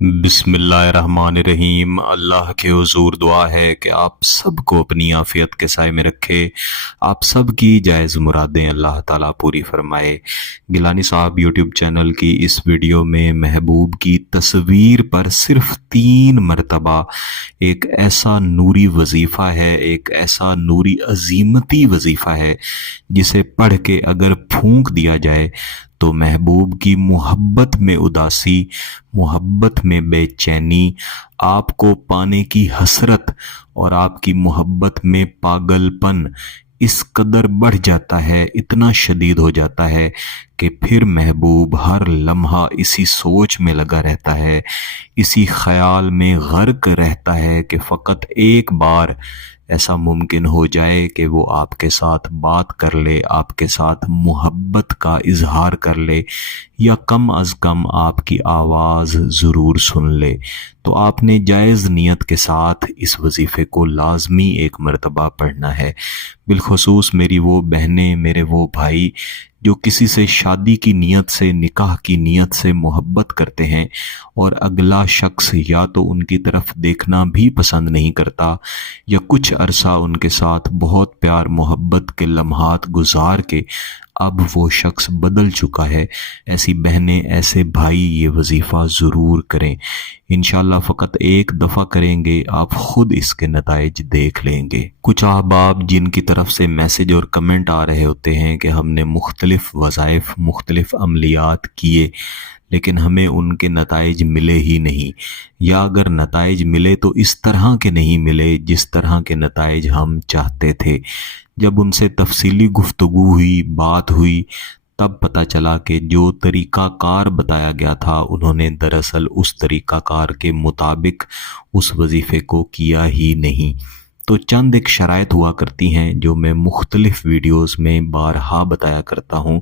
बिस्मिल्लाहिर्रहमानिर्रहीम। अल्लाह के हुजूर दुआ है कि आप सबको अपनी आफियत के साए में रखे। आप सब की जायज़ मुरादें अल्लाह ताला पूरी फरमाए। गिलानी साहब यूट्यूब चैनल की इस वीडियो में महबूब की तस्वीर पर सिर्फ 3 मरतबा एक ऐसा नूरी वजीफ़ा है, एक ऐसा नूरी अजीमती वजीफ़ा है जिसे पढ़ के अगर फूंक दिया जाए तो महबूब की मोहब्बत में उदासी, मोहब्बत में बेचैनी, आपको पाने की हसरत और आपकी मोहब्बत में पागलपन इस कदर बढ़ जाता है, इतना शदीद हो जाता है कि फिर महबूब हर लम्हा इसी सोच में लगा रहता है, इसी ख्याल में गर्क रहता है कि फ़कत एक बार ऐसा मुमकिन हो जाए कि वो आपके साथ बात कर ले, आपके साथ मोहब्बत का इजहार कर ले, या कम अज़ कम आपकी आवाज़ ज़रूर सुन ले। तो आपने जायज़ नियत के साथ इस वजीफ़े को लाजमी एक मरतबा पढ़ना है। बिलखुसूस मेरी वो बहनें, मेरे वो भाई जो किसी से शादी की नीयत से, निकाह की नीयत से मोहब्बत करते हैं और अगला शख्स या तो उनकी तरफ देखना भी पसंद नहीं करता या कुछ अरसा उनके साथ बहुत प्यार मोहब्बत के लम्हात गुजार के अब वो शख्स बदल चुका है। ऐसी बहनें, ऐसे भाई ये वजीफ़ा ज़रूर करें। इंशाअल्लाह फ़कत एक दफ़ा करेंगे, आप ख़ुद इसके नताइज देख लेंगे। कुछ अहबाब जिनकी तरफ से मैसेज और कमेंट आ रहे होते हैं कि हमने मुख्तलिफ़ वज़ाइफ़, मुख्तलिफ़ अमलियात किए लेकिन हमें उनके नताइज मिले ही नहीं, या अगर नताइज मिले तो इस तरह के नहीं मिले जिस तरह के नताइज हम चाहते थे। जब उनसे तफसीली गुफ्तगू हुई, बात हुई, तब पता चला कि जो तरीक़ाकार बताया गया था उन्होंने दरअसल उस तरीक़ाकार के मुताबिक उस वजीफ़े को किया ही नहीं। तो चंद एक शराइत हुआ करती हैं जो मैं मुख्तलिफ़ वीडियोस में बारहा बताया करता हूँ।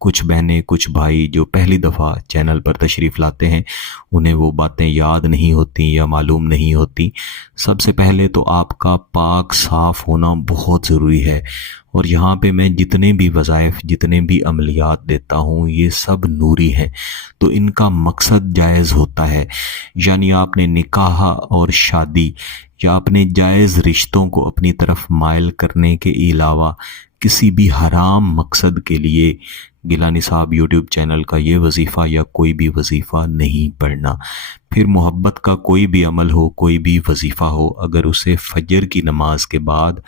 कुछ बहनें, कुछ भाई जो पहली दफ़ा चैनल पर तशरीफ़ लाते हैं उन्हें वो बातें याद नहीं होती या मालूम नहीं होती। सबसे पहले तो आपका पाक साफ़ होना बहुत ज़रूरी है, और यहाँ पे मैं जितने भी वज़ाइफ़, जितने भी अमलियात देता हूँ ये सब नूरी हैं, तो इनका मकसद जायज़ होता है। यानी आपने निकाह और शादी या अपने जायज़ रिश्तों को अपनी तरफ मायल करने के अलावा किसी भी हराम मकसद के लिए गिलानी साहब यूट्यूब चैनल का ये वजीफ़ा या कोई भी वजीफ़ा नहीं पढ़ना। फिर मोहब्बत का कोई भी अमल हो, कोई भी वजीफ़ा हो, अगर उसे फजर की नमाज के बाद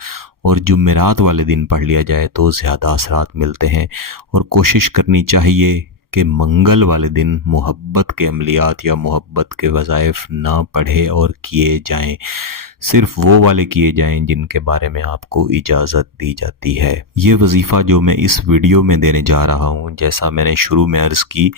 और जुमेरात वाले दिन पढ़ लिया जाए तो ज़्यादा असरात मिलते हैं। और कोशिश करनी चाहिए कि मंगल वाले दिन मोहब्बत के अमलियात या मोहब्बत के वज़ाइफ़ ना पढ़े और किए जाएं, सिर्फ वो वाले किए जाएं जिनके बारे में आपको इजाज़त दी जाती है। ये वजीफ़ा जो मैं इस वीडियो में देने जा रहा हूँ, जैसा मैंने शुरू में अर्ज़ की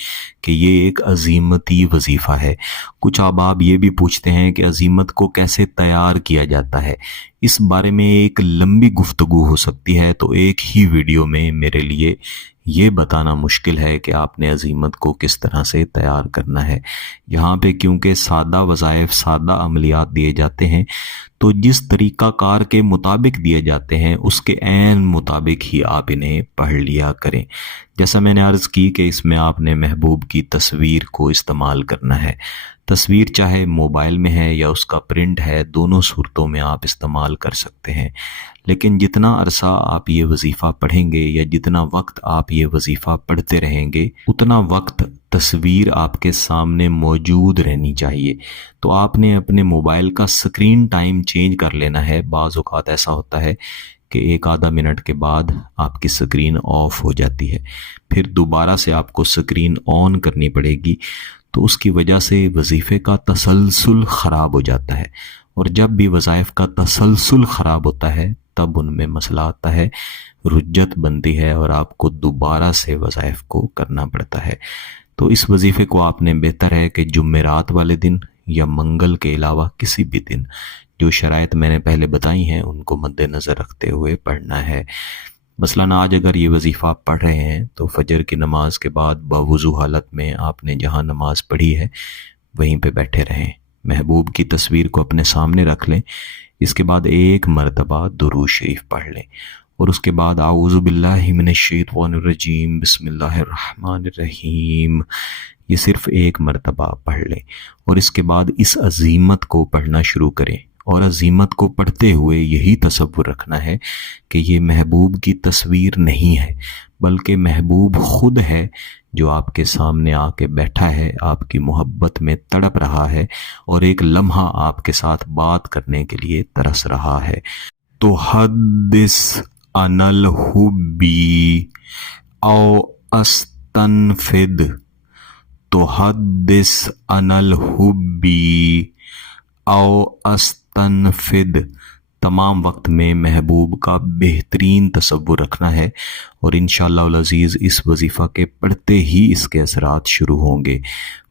कि ये एक अजीमती वजीफ़ा है। कुछ अहबाब ये भी पूछते हैं कि अजीमत को कैसे तैयार किया जाता है। इस बारे में एक लंबी गुफ्तगू हो सकती है, तो एक ही वीडियो में मेरे लिए ये बताना मुश्किल है कि आपने अजीमत को किस तरह से तैयार करना है। यहाँ पे क्योंकि सादा वज़ाइफ़, सादा अमलियात दिए जाते हैं, तो जिस तरीक़ाकार के मुताबिक दिए जाते हैं उसके ऐन मुताबिक ही आप इन्हें पढ़ लिया करें। जैसा मैंने अर्ज़ की कि इसमें आपने महबूब की तस्वीर को इस्तेमाल करना है। तस्वीर चाहे मोबाइल में है या उसका प्रिंट है, दोनों सूरतों में आप इस्तेमाल कर सकते हैं। लेकिन जितना अरसा आप ये वजीफ़ा पढ़ेंगे या जितना वक्त आप ये वजीफ़ा पढ़ते रहेंगे उतना वक्त तस्वीर आपके सामने मौजूद रहनी चाहिए। तो आपने अपने मोबाइल का स्क्रीन टाइम चेंज कर लेना है। बाज़ औक़ात ऐसा होता है कि एक आधा मिनट के बाद आपकी स्क्रीन ऑफ हो जाती है, फिर दोबारा से आपको स्क्रीन ऑन करनी पड़ेगी, तो उसकी वजह से वजीफ़े का तसलसल ख़राब हो जाता है। और जब भी वज़ाइफ़ का तसलसल ख़राब होता है तब उनमें मसला आता है, रुज्जत बनती है और आपको दोबारा से वज़ाइफ़ को करना पड़ता है। तो इस वजीफ़े को आपने बेहतर है कि जुमेरात वाले दिन या मंगल के अलावा किसी भी दिन जो शराइत मैंने पहले बताई हैं उनको मद्देनज़र रखते हुए पढ़ना है। मसलन आज अगर ये वजीफ़ा आप पढ़ रहे हैं तो फजर की नमाज के बाद बावुज़ू हालत में आपने जहाँ नमाज पढ़ी है वहीं पे बैठे रहें, महबूब की तस्वीर को अपने सामने रख लें, इसके बाद एक मरतबा दुरूद शरीफ पढ़ लें اور اس کے بعد اعوذ باللہ من الشیطان الرجیم بسم اللہ الرحمن الرحیم، یہ صرف ایک مرتبہ پڑھ لیں، اور اس کے بعد اس عزیمت کو پڑھنا شروع کریں، اور عزیمت کو پڑھتے ہوئے یہی تصور رکھنا ہے کہ یہ محبوب کی تصویر نہیں ہے، بلکہ محبوب خود ہے جو آپ کے سامنے آ کے بیٹھا ہے، آپ کی محبت میں تڑپ رہا ہے، اور ایک لمحہ آپ کے ساتھ بات کرنے کے لیے ترس رہا ہے۔ تو حدث عن الحبی او استنفد، تو حدث عن الحبی او استنفد، تمام وقت میں محبوب کا بہترین تصور رکھنا ہے، اور انشاءاللہ العزیز اس وظیفہ کے پڑھتے ہی اس کے اثرات شروع ہوں گے۔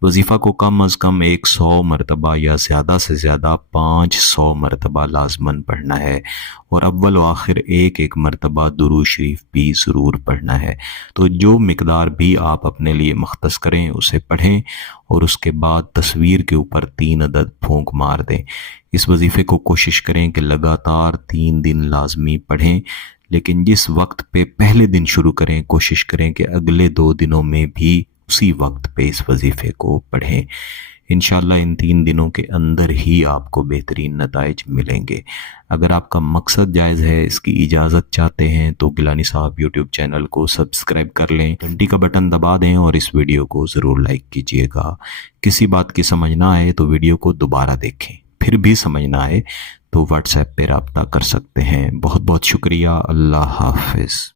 وظیفہ کو کم از کم 100 مرتبہ یا زیادہ سے زیادہ 500 مرتبہ لازماً پڑھنا ہے، اور اول و آخر ایک مرتبہ درود شریف بھی ضرور پڑھنا ہے۔ تو جو مقدار بھی آپ اپنے لیے مختص کریں اسے پڑھیں، اور اس کے بعد تصویر کے اوپر 3 عدد پھونک مار دیں۔ اس وظیفے کو کوشش کریں کہ لگاتار 3 دن لازمی پڑھیں، لیکن جس وقت پہ پہلے دن شروع کریں کوشش کریں کہ اگلے 2 دنوں میں بھی اسی وقت پہ اس وظیفے کو پڑھیں۔ انشاءاللہ ان 3 دنوں کے اندر ہی آپ کو بہترین نتائج ملیں گے۔ اگر آپ کا مقصد جائز ہے، اس کی اجازت چاہتے ہیں، تو گیلانی صاحب یوٹیوب چینل کو سبسکرائب کر لیں، گھنٹی کا بٹن دبا دیں، اور اس ویڈیو کو ضرور لائک کیجیے گا۔ کسی بات کی سمجھ نہ آئے تو ویڈیو کو دوبارہ دیکھیں، پھر بھی سمجھ نہ آئے تو واٹس ایپ پہ رابطہ کر سکتے ہیں۔ بہت بہت شکریہ، اللہ حافظ۔